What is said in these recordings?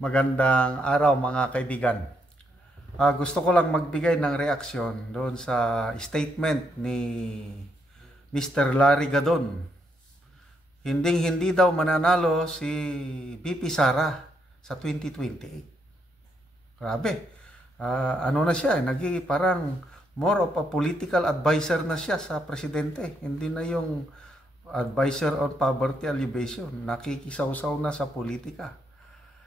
Magandang araw mga kaibigan. Gusto ko lang magbigay ng reaksyon doon sa statement ni Mr. Larry Gadon. Hindi daw mananalo si VP Sara sa 2028. Grabe. Ano na siya, parang more of a political advisor na siya sa presidente. Hindi na yung advisor on poverty alleviation. Nakikisawsaw na sa politika.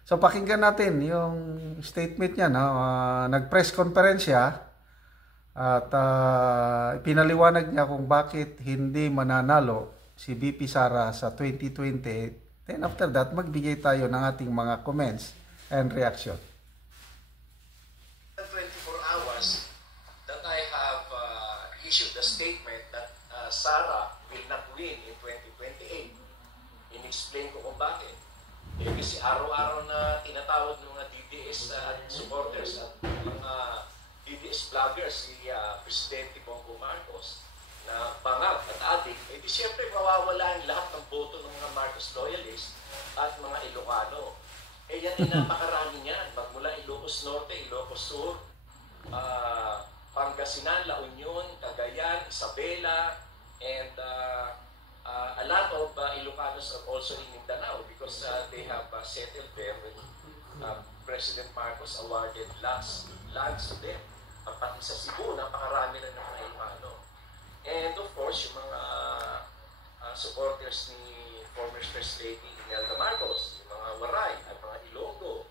So pakinggan natin yung statement niya. Nag-press conference siya at pinaliwanag niya kung bakit hindi mananalo si VP Sara sa 2020. Then after that, magbigay tayo ng ating mga comments and reaction. 24 hours that I have issued a statement that Sara will not win in 2028. In-explain ko kung bakit. Kasi araw-araw na tinatawag ng mga DDS supporters at mga DDS vloggers si Presidente Bongbong Marcos na bangag at adik, di siyempre mawawala ang lahat ng boto ng mga Marcos loyalists at mga Ilocano. Yan ay napakarami niyan. Magmula Ilocos Norte, Ilocos Sur, Pangasinan, La Union, Cagayan, Isabela, and a lot of Ilocanos are also in Mindanao because they have settled there when President Marcos awarded lands to them. Pati sa Cebu, napakarami na ng mga Ilocano. And of course, yung mga supporters ni former First Lady Imelda Marcos, yung mga Waray at mga Ilonggo,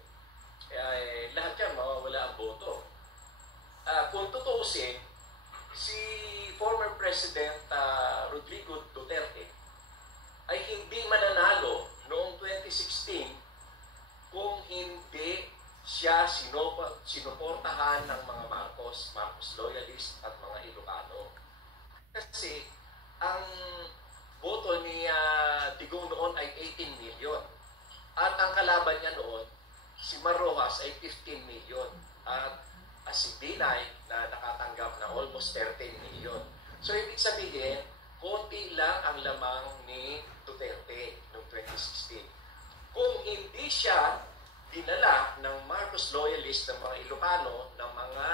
lahat yan mawawala ang boto. Kung tutuusin, si former President Rodrigo Duterte ay hindi mananalo noong 2016 kung hindi siya sinuportahan ng mga Marcos loyalist at mga Ilocano. Kasi ang boto ni Digong noon ay 18 million at ang kalaban niya noon, si Mar Rojas, ay 15 million at si Binay na nakatanggap na almost 13 million. So ibig sabihin, konti lang ang lamang ni Duterte noong 2016. Kung hindi siya dinala ng Marcos loyalist ng mga Ilocano, ng mga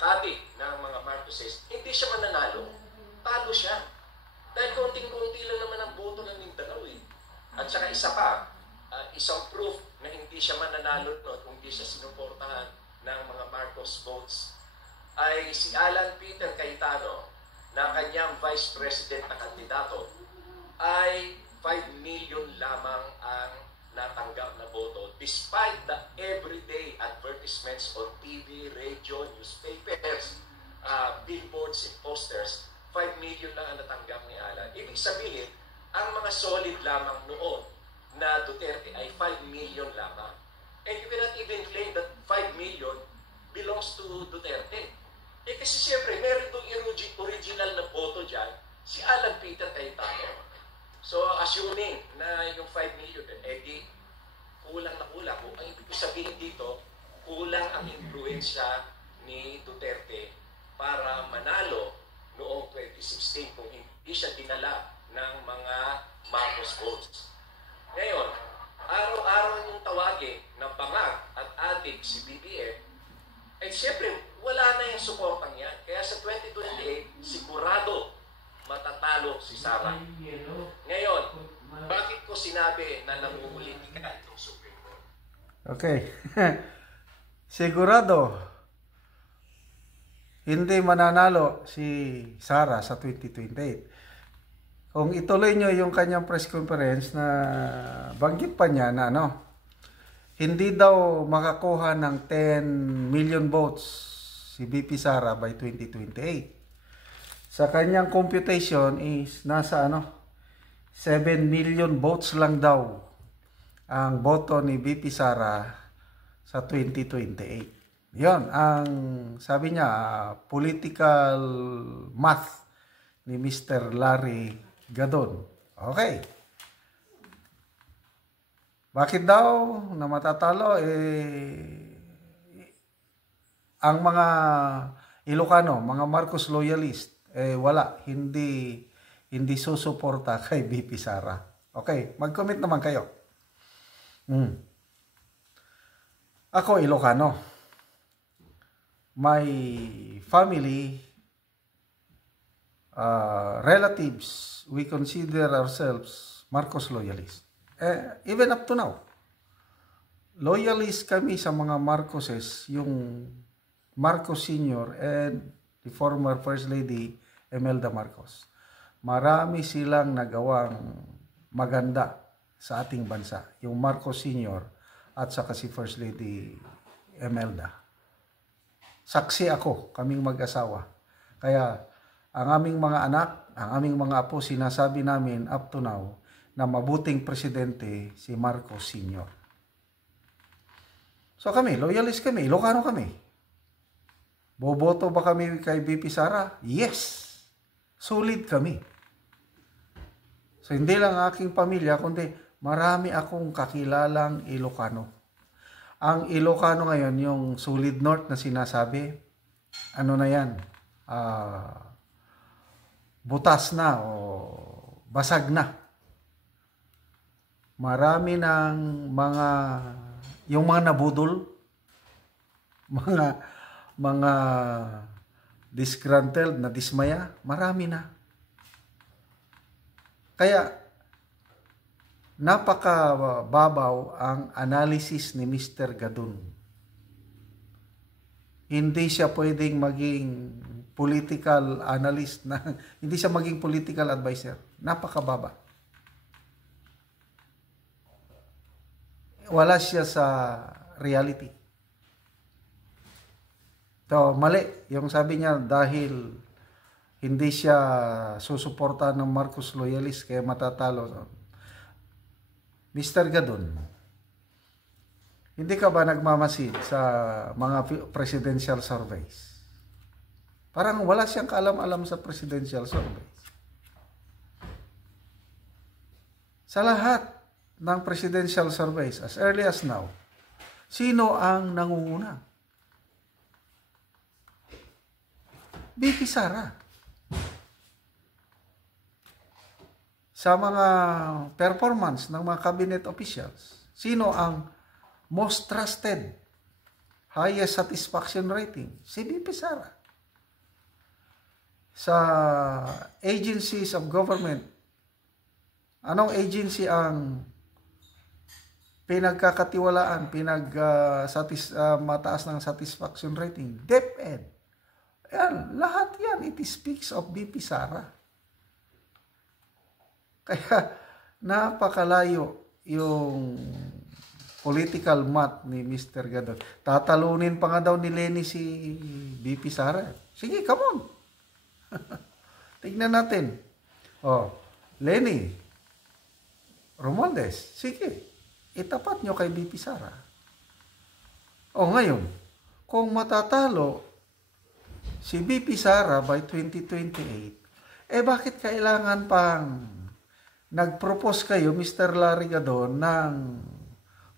kabig ng mga Marcoses, hindi siya mananalo. Talo siya. Dahil konting-konti lang naman ang boto ng Mindanao eh. At saka isa pa, isang proof na hindi siya mananalo no, kung hindi siya sinuportahan ng mga Marcos votes ay si Alan Peter Cayetano na kanyang vice president na kandidato ay 5 million lamang ang natanggap na boto despite the everyday advertisements on TV, radio, newspapers, billboards and posters. 5 million lang ang natanggap ni Alan. Ibig sabihin, ang mga solid lamang noon na Duterte ay 5 million lamang. And you cannot even claim that 5 million belongs to Duterte. Kasi siyempre, meron itong original na boto dyan, si Alan Peter Cayetano. So, assuming na yung 5 million, di kulang na kulang. Ang ibig ko sabihin dito, kulang ang influensya ni Duterte para manalo noong 2016 kung hindi siya dinala ng mga Marcos votes. Ngayon, araw-araw yung tawagin ng bangag at adik si BBM, ay siyempre wala na yung suportang yan. Kaya sa 2028, sigurado matatalo si Sara. Ngayon, bakit ko sinabi na nangungulitika itong Supreme Court? Okay. Sigurado hindi mananalo si Sara sa 2028. Kung ituloy nyo yung kanyang press conference na banggit pa niya na hindi daw makakuha ng 10 million votes si VP Sara by 2028. Sa kanyang computation is nasa 7 million votes lang daw ang boto ni VP Sara sa 2028. Yon ang sabi niya, political math ni Mr. Larry Gadon. Okay. Bakit daw na matatalo? Ang mga Ilocano, mga Marcos loyalist, wala, hindi susuporta kay VP Sara. Okay, mag-comment naman kayo. Mm. Ako, Ilocano. My family, relatives, we consider ourselves Marcos loyalists. Even up to now. Loyalist kami sa mga Marcoses, yung Marcos Sr. and the former First Lady Imelda Marcos. Marami silang nagawang maganda sa ating bansa. Yung Marcos Sr. at saka si First Lady Imelda. Saksi ako, kaming mag-asawa. Kaya ang aming mga anak, ang aming mga apo, sinasabi namin up to now na mabuting presidente si Marcos Sr. So kami, loyalist kami, Ilocano kami. Boboto ba kami kay VP Sara? Yes! Solid kami. So hindi lang aking pamilya, kundi marami akong kakilalang Ilocano. Ang Ilocano ngayon, yung solid north na sinasabi, ano na yan? Butas na o basag na. Marami ng mga yung mga nabudol, mga disgruntled na dismaya, marami na. Kaya napakababaw ang analysis ni Mr. Gadon. Hindi siya pwedeng maging political analyst na hindi siya maging political advisor. Napakababa. Wala siya sa reality. So, mali. Yung sabi niya dahil hindi siya susuporta ng Marcos loyalist kaya matatalo. Mr. Gadon, hindi ka ba nagmamasid sa mga presidential surveys? Parang wala siyang kaalam-alam sa presidential surveys. Sa lahat ng presidential surveys, as early as now, sino ang nangunguna? VP Sara. Sa mga performance ng mga cabinet officials, sino ang most trusted, highest satisfaction rating? Si VP Sara. Sa agencies of government, anong agency ang pinagkakatiwalaan, mataas ng satisfaction rating? DepEd. Yan, lahat yan, it speaks of VP Sara. Kaya napakalayo yung political math ni Mr. Gadon. Tatalunin pa nga daw ni Lenny si VP Sara. Sige, come on. Tignan natin. Lenny, Romualdez, sige. Itapat nyo kay VP Sara. Ngayon, kung matatalo si VP Sara by 2028, bakit kailangan pang nag-propose kayo, Mr. Larry Gadon, ng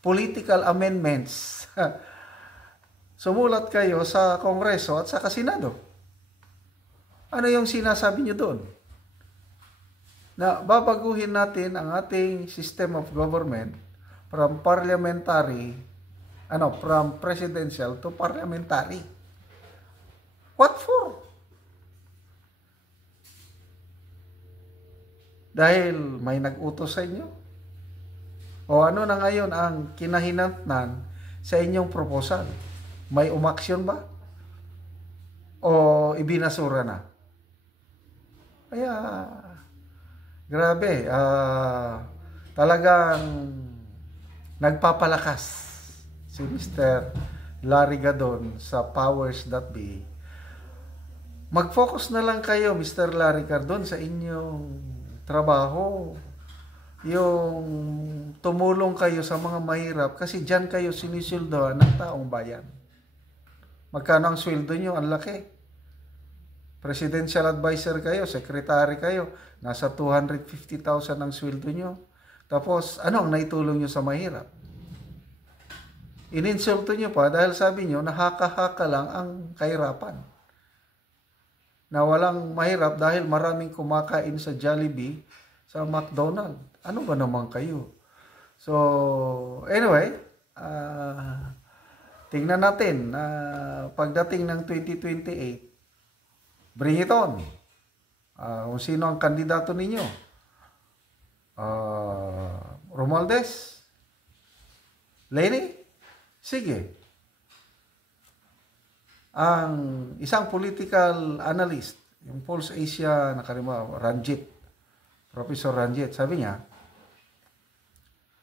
political amendments? Sumulat kayo sa Kongreso at sa Senado. Ano yung sinasabi nyo doon? Na babaguhin natin ang ating system of government from presidential to parliamentary. What for? Dahil may nag-utos sa inyo? O ano na ngayon ang kinahinatnan sa inyong proposal? May umaksyon ba? O ibinasura na? Kaya, grabe, talagang nagpapalakas si Mr. Larry Gadon sa powers that be. Mag-focus na lang kayo, Mr. Larry Gadon, sa inyong trabaho. Yung tumulong kayo sa mga mahirap kasi dyan kayo sinisildohan ng taong bayan. Magkano ang sweldo nyo? Ang laki. Presidential advisor kayo, secretary kayo, nasa 250,000 ang sweldo nyo. Tapos, ano ang naitulong nyo sa mahirap? Ininsulto nyo pa dahil sabi nyo na haka-haka lang ang kahirapan. Na walang mahirap dahil maraming kumakain sa Jollibee, sa McDonald's. Ano ba naman kayo? So, anyway, tingnan natin pagdating ng 2028, bring it on. Kung sino ang kandidato ninyo. Romualdez? Leni? Sige. Ang isang political analyst, yung Pulse Asia, Professor Ranjit, sabi niya,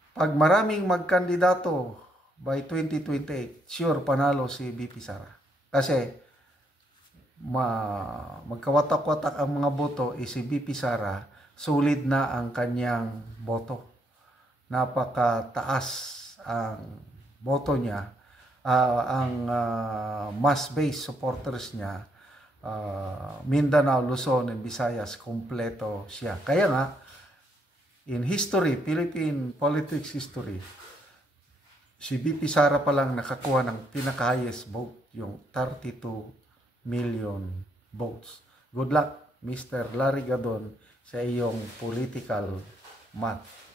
pag maraming magkandidato by 2028, sure panalo si BP Sara. Kasi magkawatak-watak ang mga boto, si BP Sara, solid na ang kanyang boto. Napakataas ang boto niya. Ang mass base supporters niya, Mindanao, Luzon, and Visayas, kompleto siya. Kaya nga, in history, Philippine politics history, si BP Sara pa lang nakakuha ng pinaka-highest vote, yung 32 million votes. Good luck, Mr. Larry Gadon, sa iyong political math.